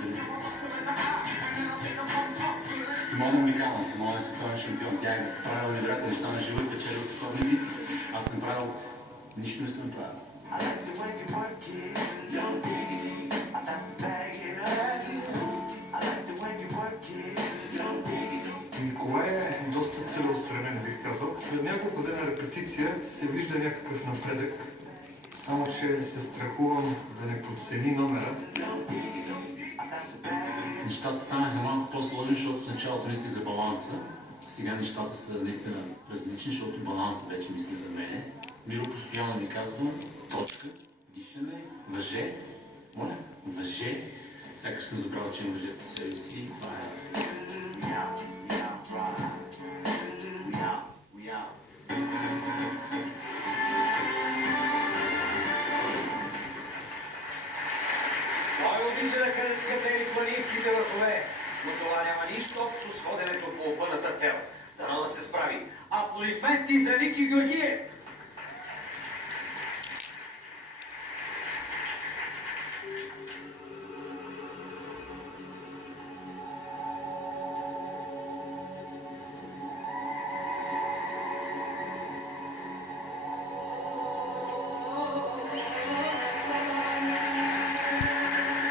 зрители. Симона уникална, Симона е световен шампион. Тя е правила невероятни неща на живо и печелила световни битки. Аз съм правил, нищо не съм правил. Николай е доста целеустремен, бих казал. След няколко дена репетиция се вижда някакъв напредък. Само ще се страхувам да не подцени номера. Нещата станаха малко по-сложни, защото в началото мисли за баланса. Сега нещата са наистина различни, защото балансът вече мисли за мене. Миро постоянно ми казва точка, дишане, въже. Моля, въже. Сякаш съм забрал, че има въже по себе си. Това е... Той обича да катери планинските върхове, но това няма нищо общо с ходенето по опъната тел. Дано да се справи. Аплодисменти за Ники Георгиев!